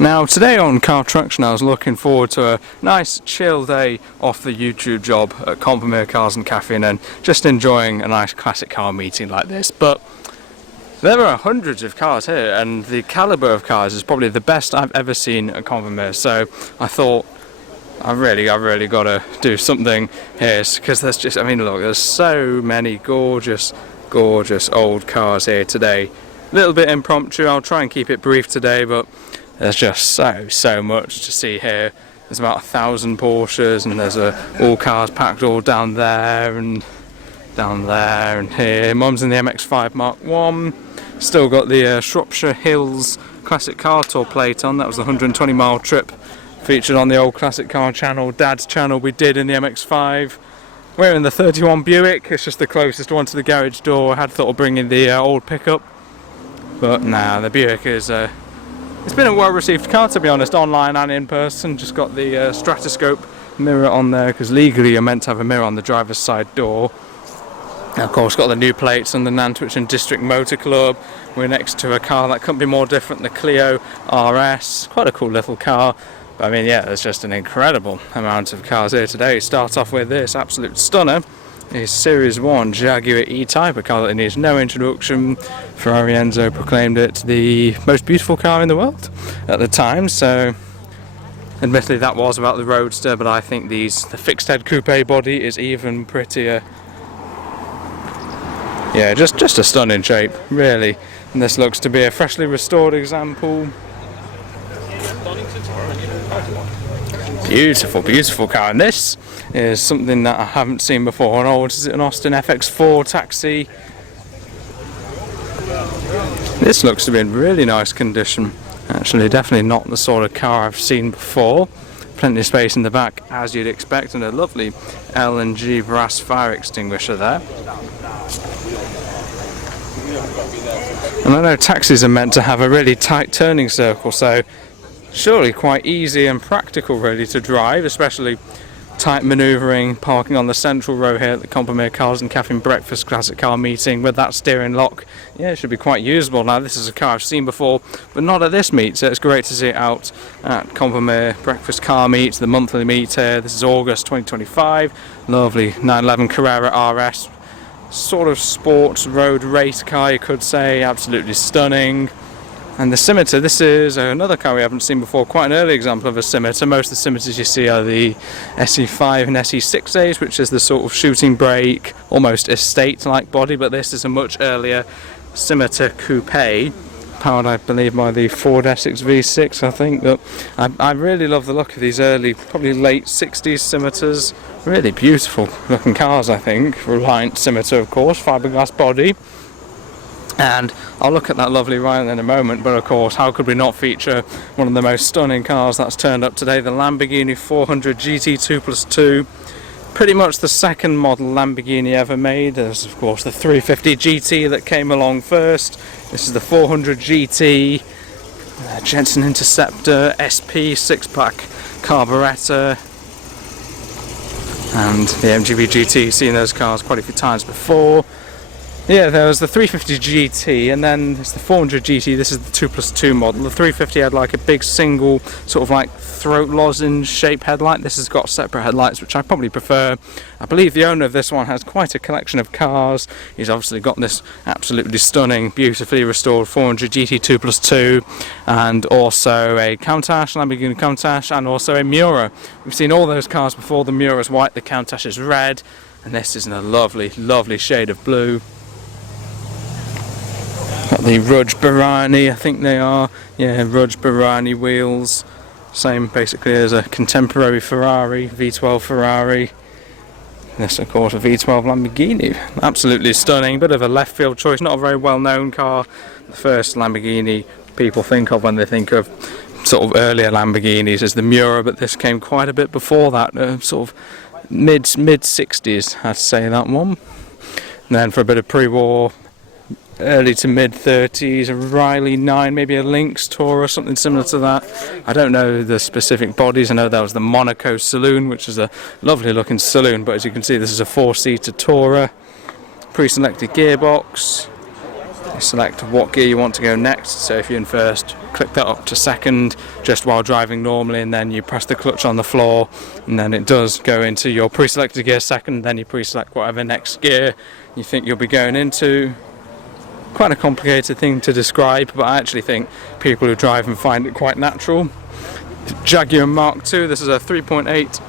Now today on CarTraction I was looking forward to a nice chill day off the YouTube job at Combermere Cars and Caffeine and just enjoying a nice classic car meeting like this, but there are hundreds of cars here and the calibre of cars is probably the best I've ever seen at Combermere, so I thought I've really got to do something here because there's just, I mean look, there's so many gorgeous old cars here today. A little bit impromptu, I'll try and keep it brief today, but there's just so much to see here. There's about 1,000 Porsches and there's all cars packed all down there and here. Mum's in the MX-5 Mark 1. Still got the Shropshire Hills Classic Car Tour plate on. That was the 120-mile trip featured on the old Classic Car channel, Dad's channel we did in the MX-5. We're in the 31 Buick. It's just the closest one to the garage door. I had thought of bringing the old pickup, but nah, the Buick is it's been a well-received car, to be honest, online and in person. Just got the stratoscope mirror on there because legally you're meant to have a mirror on the driver's side door. And of course got the new plates on the Nantwich and District Motor Club. We're next to a car that couldn't be more different, the Clio RS. Quite a cool little car. But I mean, yeah, there's just an incredible amount of cars here today. Start off with this absolute stunner. Is Series 1 Jaguar E-Type, a car that needs no introduction. Ferrari Enzo proclaimed it the most beautiful car in the world at the time, so admittedly that was about the Roadster, but I think the fixed head coupe body is even prettier. Yeah, just a stunning shape, really. And this looks to be a freshly restored example. Beautiful car, and this is something that I haven't seen before. An old, is it an Austin FX4 taxi? This looks to be in really nice condition. Actually, definitely not the sort of car I've seen before. Plenty of space in the back, as you'd expect, and a lovely L&G brass fire extinguisher there. And I know taxis are meant to have a really tight turning circle, so surely quite easy and practical really to drive, especially tight manoeuvring, parking on the central row here at the Combermere Cars and Caffeine Breakfast Classic Car Meeting with that steering lock. Yeah, it should be quite usable. Now this is a car I've seen before, but not at this meet, so it's great to see it out at Combermere Breakfast Car Meet, the monthly meet here. This is August 2025. Lovely 911 Carrera RS, sort of sports road race car you could say, absolutely stunning. And the Scimitar, this is another car we haven't seen before, quite an early example of a Scimitar. Most of the Scimitars you see are the SE5 and SE6As, which is the sort of shooting brake, almost estate-like body, but this is a much earlier Scimitar coupe, powered I believe by the Ford Essex V6, I think. But I really love the look of these early, probably late 60s Scimitars. Really beautiful looking cars, I think. Reliant Scimitar, of course, fiberglass body. And I'll look at that lovely Ryan in a moment, but of course how could we not feature one of the most stunning cars that's turned up today, the Lamborghini 400 GT 2+2. Pretty much the second model Lamborghini ever made. There's of course the 350 GT that came along first. This is the 400 GT, Jensen Interceptor, SP 6-pack carburettor, and the MGB GT, seen those cars quite a few times before. Yeah, there was the 350 GT, and then there's the 400 GT. This is the 2+2 model. The 350 had like a big single sort of like throat lozenge shaped headlight. This has got separate headlights, which I probably prefer. I believe the owner of this one has quite a collection of cars. He's obviously got this absolutely stunning, beautifully restored 400 GT 2+2, and also a Countach, Lamborghini Countach, and also a Miura. We've seen all those cars before. The Miura is white, the Countach is red, and this is in a lovely shade of blue. Got the Rudge Barani, I think they are. Yeah, Rudge Barani wheels. Same basically as a contemporary Ferrari, V12 Ferrari. This of course a V12 Lamborghini. Absolutely stunning, bit of a left field choice, not a very well known car. The first Lamborghini people think of when they think of sort of earlier Lamborghinis is the Miura, but this came quite a bit before that, sort of mid 60s, I'd say that one. And then for a bit of pre-war, early to mid 30s, a Riley 9, maybe a Lynx Tour or something similar to that. I don't know the specific bodies. I know that was the Monaco Saloon, which is a lovely looking saloon, but as you can see this is a 4-seater Tourer, pre-selected gearbox. You select what gear you want to go next, so if you're in first, click that up to second just while driving normally, and then you press the clutch on the floor, and then it does go into your pre-selected gear second, then you pre-select whatever next gear you think you'll be going into. Quite a complicated thing to describe, but I actually think people who drive and find it quite natural. Jaguar Mark II, this is a 3.8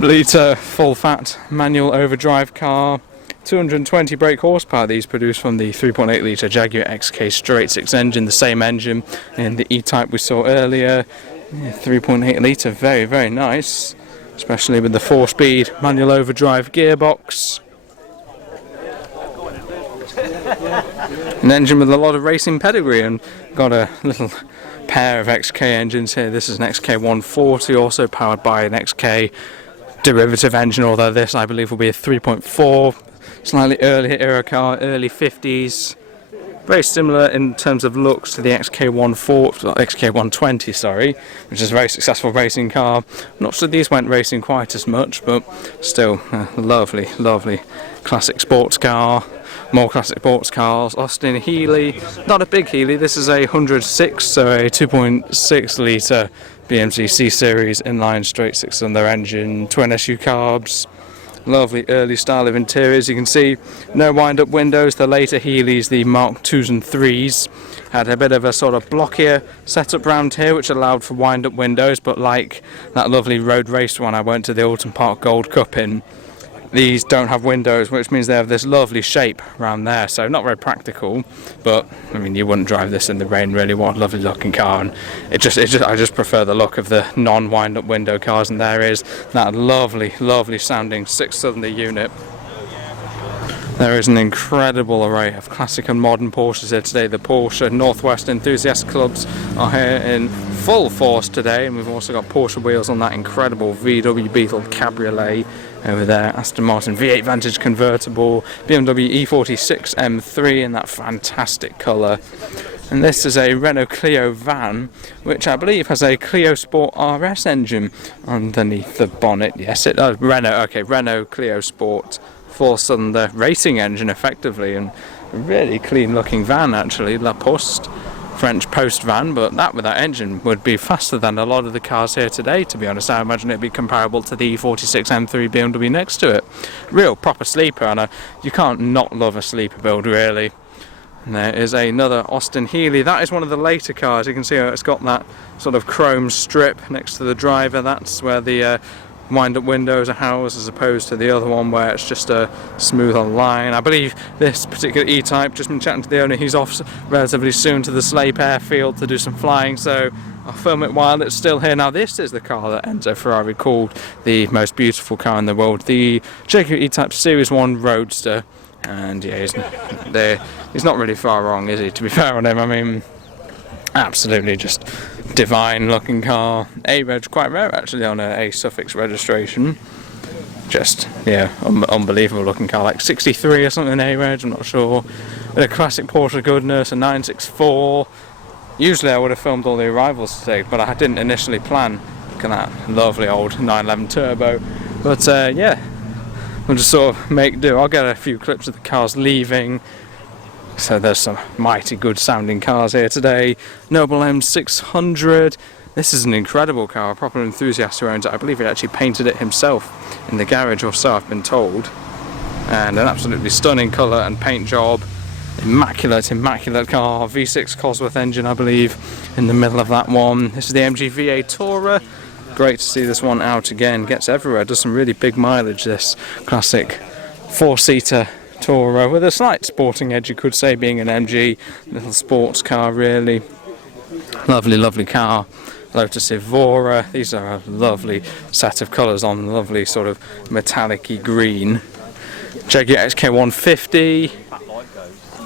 litre full fat manual overdrive car. 220 brake horsepower these produce from the 3.8 litre Jaguar XK Straight 6 engine, the same engine in the E-Type we saw earlier. 3.8 litre, very, very nice, especially with the 4-speed manual overdrive gearbox. An engine with a lot of racing pedigree, and got a little pair of XK engines here. This is an XK 140, also powered by an XK derivative engine, although this I believe will be a 3.4. Slightly earlier era car, early 50s. Very similar in terms of looks to the XK 120, sorry, which is a very successful racing car. Not sure these went racing quite as much, but still a lovely, lovely classic sports car. More classic sports cars. Austin Healey, not a big Healey, this is a 106, so a 2.6 litre BMC C-Series inline straight 6-cylinder engine, twin SU carbs. Lovely early style of interiors. You can see no wind-up windows. The later Healeys, the Mark 2s and 3s, had a bit of a sort of blockier setup round here, which allowed for wind-up windows, but like that lovely road race one I went to the Alton Park Gold Cup in, these don't have windows, which means they have this lovely shape around there, so not very practical, but I mean you wouldn't drive this in the rain really. What a lovely looking car, and I just prefer the look of the non-wind up window cars, and there is that lovely, lovely sounding 6-cylinder unit. There is an incredible array of classic and modern Porsches here today. The Porsche Northwest Enthusiast Clubs are here in full force today, and we've also got Porsche wheels on that incredible VW Beetle Cabriolet over there, Aston Martin V8 Vantage convertible, BMW E46 M3 in that fantastic colour. And this is a Renault Clio van, which I believe has a Clio Sport RS engine underneath the bonnet. Yes, it does. Renault Clio Sport 4-cylinder racing engine effectively, and a really clean looking van actually. La Poste, French post van, but that with that engine would be faster than a lot of the cars here today, to be honest. I imagine it'd be comparable to the E46 M3 BMW next to it. Real proper sleeper, and you can't not love a sleeper build really. And there is another Austin Healey. That is one of the later cars. You can see it's got that sort of chrome strip next to the driver. That's where the wind-up windows are housed, as opposed to the other one where it's just a smoother line. I believe this particular E-Type, just been chatting to the owner, he's off relatively soon to the Sleip airfield to do some flying, so I'll film it while it's still here. Now this is the car that Enzo Ferrari called the most beautiful car in the world, the Jaguar E-Type Series 1 Roadster, and yeah, he's not really far wrong, is he, to be fair on him. I mean, absolutely just divine looking car. A-reg, quite rare actually on a suffix registration. Just, yeah, unbelievable looking car, like 63 or something A-reg, I'm not sure. With a classic Porsche goodness, a 964. Usually I would have filmed all the arrivals today, but I didn't initially plan. Look at that lovely old 911 turbo. But yeah, we'll just sort of make do. I'll get a few clips of the cars leaving. So there's some mighty good sounding cars here today. Noble M600. This is an incredible car, a proper enthusiast who owns it. I believe he actually painted it himself in the garage or so I've been told. And an absolutely stunning colour and paint job. Immaculate car. V6 Cosworth engine, I believe, in the middle of that one. This is the MG V8 Tourer. Great to see this one out again. Gets everywhere, does some really big mileage, this classic 4-seater Tourer, with a slight sporting edge, you could say, being an MG. Little sports car, really. Lovely, lovely car. Lotus Evora. These are a lovely set of colours on lovely sort of metallic-y green. Jaguar XK150.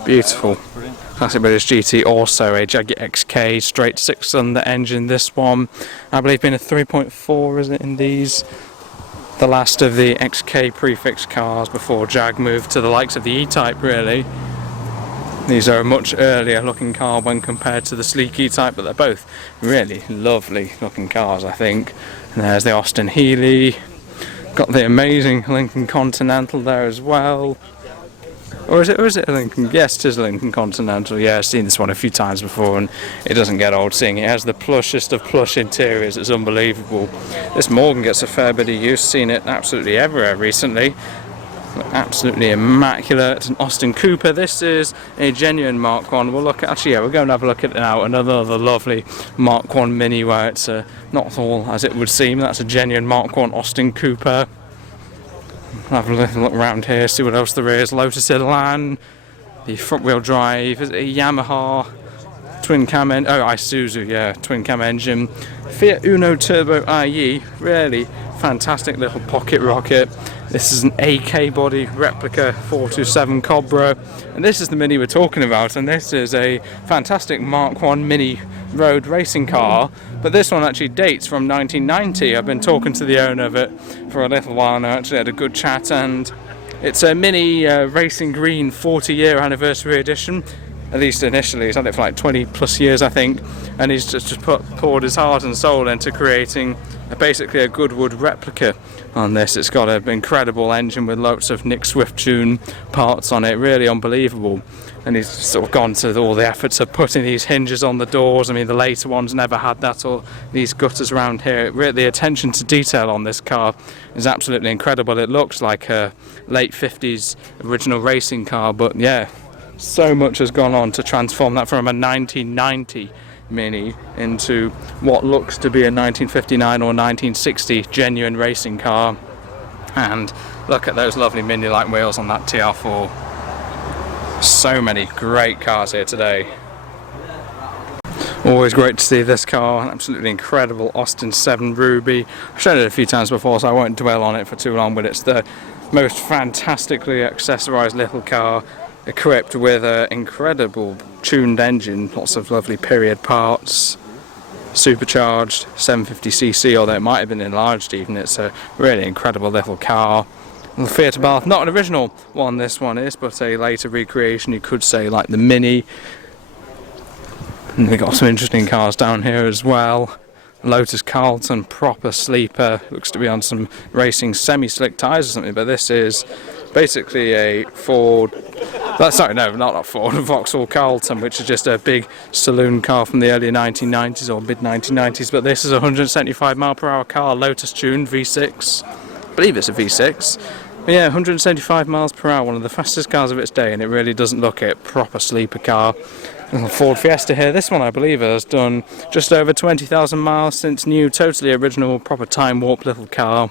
Beautiful. Classic British GT, also a Jaguar XK straight 6-cylinder engine. This one, I believe, being a 3.4, is it, in these? The last of the XK prefix cars before Jag moved to the likes of the E-Type, really. These are a much earlier looking car when compared to the sleek E-Type, but they're both really lovely looking cars, I think. And there's the Austin Healey. Got the amazing Lincoln Continental there as well. Or is it a Lincoln? Yes, it is a Lincoln Continental. Yeah, I've seen this one a few times before, and it doesn't get old seeing it. It has the plushest of plush interiors. It's unbelievable. This Morgan gets a fair bit of use. Seen it absolutely everywhere recently. Absolutely immaculate. An Austin Cooper. This is a genuine Mark 1. We'll look at, actually, yeah, we're going to have a look at it now. Another lovely Mark 1 Mini where it's not all as it would seem. That's a genuine Mark 1 Austin Cooper. Have a little look around here, see what else there is. Lotus Elan, the front wheel drive, is it a Yamaha twin cam engine? Oh, Isuzu, yeah, twin cam engine. Fiat Uno Turbo IE, really fantastic little pocket rocket. This is an AK body replica 427 Cobra, and this is the Mini we're talking about, and this is a fantastic Mark 1 Mini road racing car, but this one actually dates from 1990. I've been talking to the owner of it for a little while now, actually had a good chat, and it's a Mini Racing Green 40-year anniversary edition. At least initially, he's had it for like 20 plus years, I think, and he's just poured his heart and soul into creating basically a Goodwood replica on this. It's got an incredible engine with lots of Nick Swift tune parts on it, really unbelievable. And he's sort of gone to all the efforts of putting these hinges on the doors. I mean, the later ones never had that, or these gutters around here. Really, the attention to detail on this car is absolutely incredible. It looks like a late 50s original racing car, but yeah, so much has gone on to transform that from a 1990 Mini into what looks to be a 1959 or 1960 genuine racing car. And look at those lovely Mini-like wheels on that TR4. So many great cars here today. Always great to see this car, an absolutely incredible Austin 7 Ruby. I've shown it a few times before, so I won't dwell on it for too long, but it's the most fantastically accessorized little car, equipped with an incredible tuned engine, lots of lovely period parts, supercharged 750cc, although it might have been enlarged even. It's a really incredible little car. The Fiat Abarth, not an original one this one is, but a later recreation, you could say, like the Mini. And we've got some interesting cars down here as well. Lotus Carlton, proper sleeper, looks to be on some racing semi-slick tyres or something, but this is basically a Ford, sorry, no, not a Ford, a Vauxhall Carlton, which is just a big saloon car from the early 1990s or mid-1990s, but this is a 175 mile per hour car, Lotus tuned V6, I believe it's a V6, but yeah, 175 miles per hour, one of the fastest cars of its day, and it really doesn't look it, proper sleeper car. Little Ford Fiesta here, this one I believe has done just over 20,000 miles since new, totally original, proper time warp little car.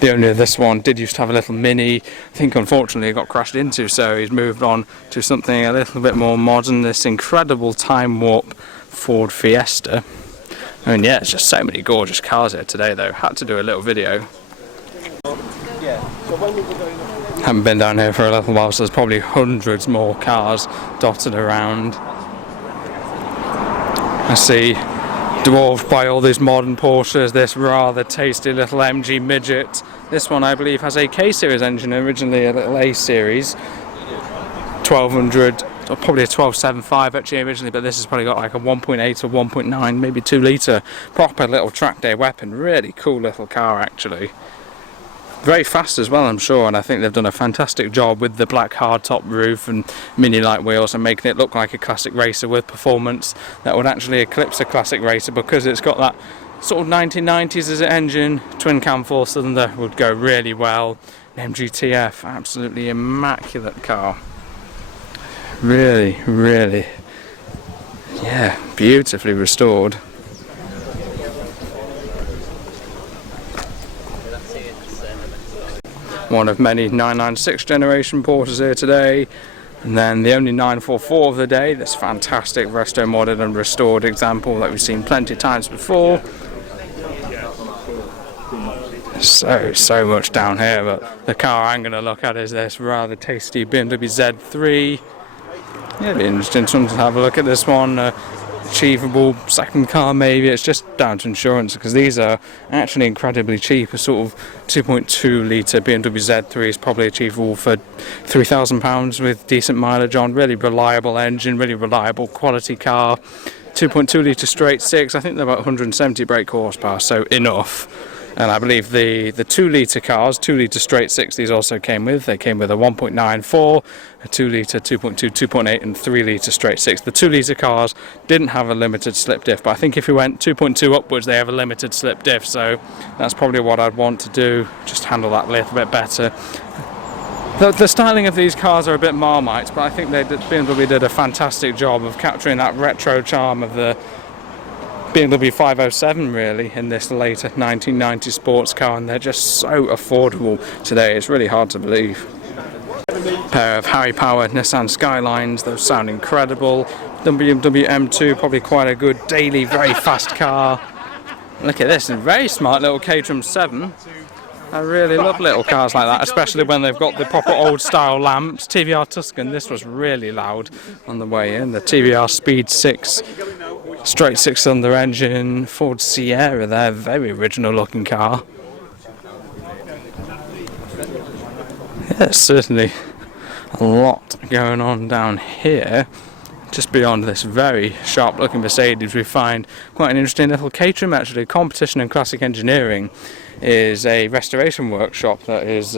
The owner of this one did used to have a little Mini, I think unfortunately it got crashed into, so he's moved on to something a little bit more modern, this incredible time warp Ford Fiesta. I mean, yeah, it's just so many gorgeous cars here today though, had to do a little video. Haven't been down here for a little while, so there's probably hundreds more cars dotted around. I see, dwarfed by all these modern Porsches, this rather tasty little MG midget. This one I believe has a K-Series engine, originally a little A-Series. 1200, or probably a 1275 actually originally, but this has probably got like a 1.8 or 1.9, maybe 2 litre. Proper little track day weapon, really cool little car actually. Very fast as well, I'm sure, and I think they've done a fantastic job with the black hardtop roof and Mini-like wheels and making it look like a classic racer with performance that would actually eclipse a classic racer, because it's got that sort of 1990s as an engine. Twin cam 4-cylinder would go really well. MGTF, absolutely immaculate car. Really, really, yeah, beautifully restored. One of many 996 generation Porsches here today, and then the only 944 of the day, this fantastic resto-modded and restored example that we've seen plenty of times before. So much down here, but the car I'm going to look at is this rather tasty BMW Z3. Yeah, it'd be interesting to have a look at this one. Achievable second car maybe, it's just down to insurance, because these are actually incredibly cheap. A sort of 2.2 litre BMW Z3 is probably achievable for £3,000 with decent mileage on, really reliable engine, really reliable quality car. 2.2 litre straight six, I think they're about 170 brake horsepower, so enough. And I believe the 2-litre cars, 2-litre straight 60s also came with. They came with a 1.94, a 2-litre, 2.2, 2.8 and 3-litre straight 6. The 2-litre cars didn't have a limited slip diff, but I think if you went 2.2 upwards they have a limited slip diff, so that's probably what I'd want to do, just handle that a little bit better. The styling of these cars are a bit Marmite, but I think BMW did a fantastic job of capturing that retro charm of the BMW 507 really in this later 1990 sports car, and they're just so affordable today, it's really hard to believe. A pair of Harry Power Nissan Skylines, those sound incredible. BMW M2, probably quite a good daily, very fast car. Look at this, a very smart little Caterham 7. I really love little cars like that, especially when they've got the proper old style lamps. TVR Tuscan, this was really loud on the way in. The TVR Speed 6, straight 6-cylinder engine, Ford Sierra there, very original looking car. Yeah, certainly a lot going on down here. Just beyond this very sharp looking Mercedes we find quite an interesting little Caterham actually. Competition and Classic Engineering is a restoration workshop that is,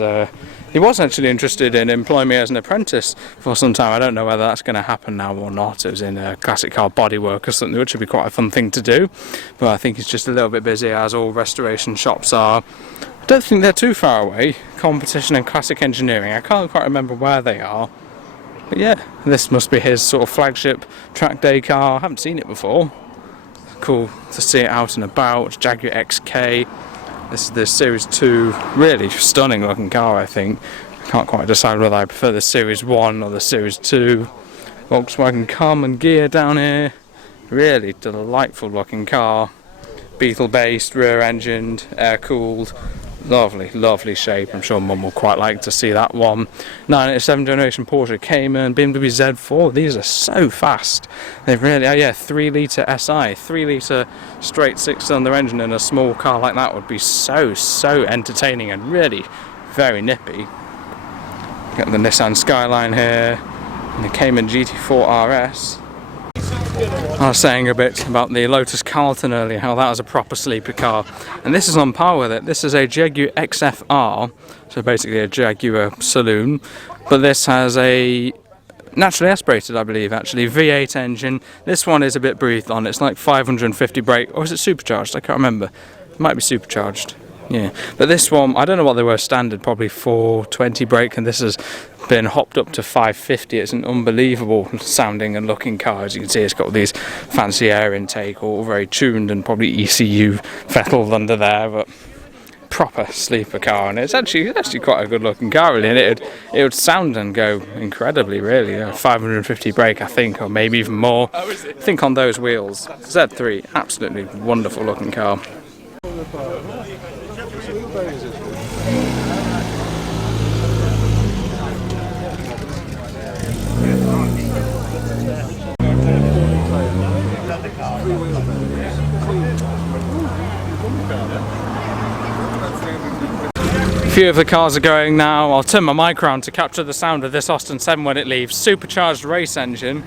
he was actually interested in employing me as an apprentice for some time. I don't know whether that's going to happen now or not. It was in a classic car bodywork or something, which would be quite a fun thing to do, but I think he's just a little bit busy, as all restoration shops are. I don't think they're too far away. Competition and Classic Engineering, I can't quite remember where they are, but yeah, this must be his sort of flagship track day car. I haven't seen it before. Cool to see it out and about. Jaguar XK. This is the Series 2, really stunning looking car I think. I can't quite decide whether I prefer the Series 1 or the Series 2. Volkswagen Carmen gear down here. Really delightful looking car. Beetle based, rear engined, air cooled. Lovely, lovely shape. I'm sure Mum will quite like to see that one. 987 generation Porsche Cayman, BMW Z4. These are so fast. They really are. Yeah, 3-litre SI, 3-litre straight 6-cylinder engine in a small car like that would be so entertaining and really very nippy. Got the Nissan Skyline here, and the Cayman GT4 RS. I was saying a bit about the Lotus Carlton earlier, how that was a proper sleeper car, and this is on par with it. This is a Jaguar XFR, so basically a Jaguar saloon, but this has a naturally aspirated, I believe, actually, V8 engine. This one is a bit breathed on. It's like 550 brake, or is it supercharged? I can't remember. It might be supercharged. Yeah, but this one, I don't know what they were standard, probably 420 brake, and this has been hopped up to 550. It's an unbelievable sounding and looking car. As you can see, it's got these fancy air intake, all very tuned, and probably ECU fettled under there, but proper sleeper car, and it's actually quite a good looking car really, and it would sound and go incredibly really. 550 brake I think, or maybe even more. I think on those wheels. Z3, absolutely wonderful looking car. A few of the cars are going now. I'll turn my mic around to capture the sound of this Austin 7 when it leaves. Supercharged race engine.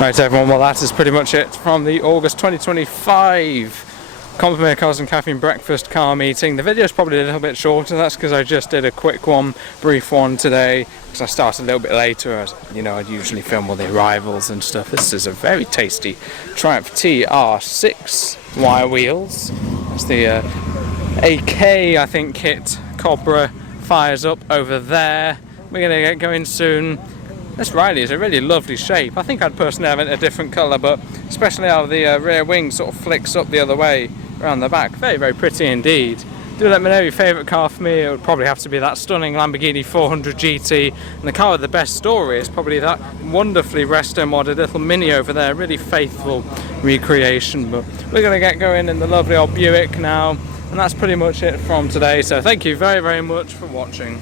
Right everyone, well that is pretty much it from the August 2025 Combermere Cars and Caffeine breakfast car meeting. The video is probably a little bit shorter, that's because I just did a quick one, brief one today, because I started a little bit later. I'd usually film all the arrivals and stuff. This is a very tasty Triumph TR6 wire wheels. That's the AK, I think, kit. Cobra fires up over there. We're going to get going soon. This Riley is a really lovely shape. I think I'd personally have it a different colour, but especially how the rear wing sort of flicks up the other way around the back. Very, very pretty indeed. Do let me know your favourite car. For me, it would probably have to be that stunning Lamborghini 400 GT, and the car with the best story is probably that wonderfully resto-modded little Mini over there, really faithful recreation. But we're going to get going in the lovely old Buick now, and that's pretty much it from today. So thank you very, very much for watching.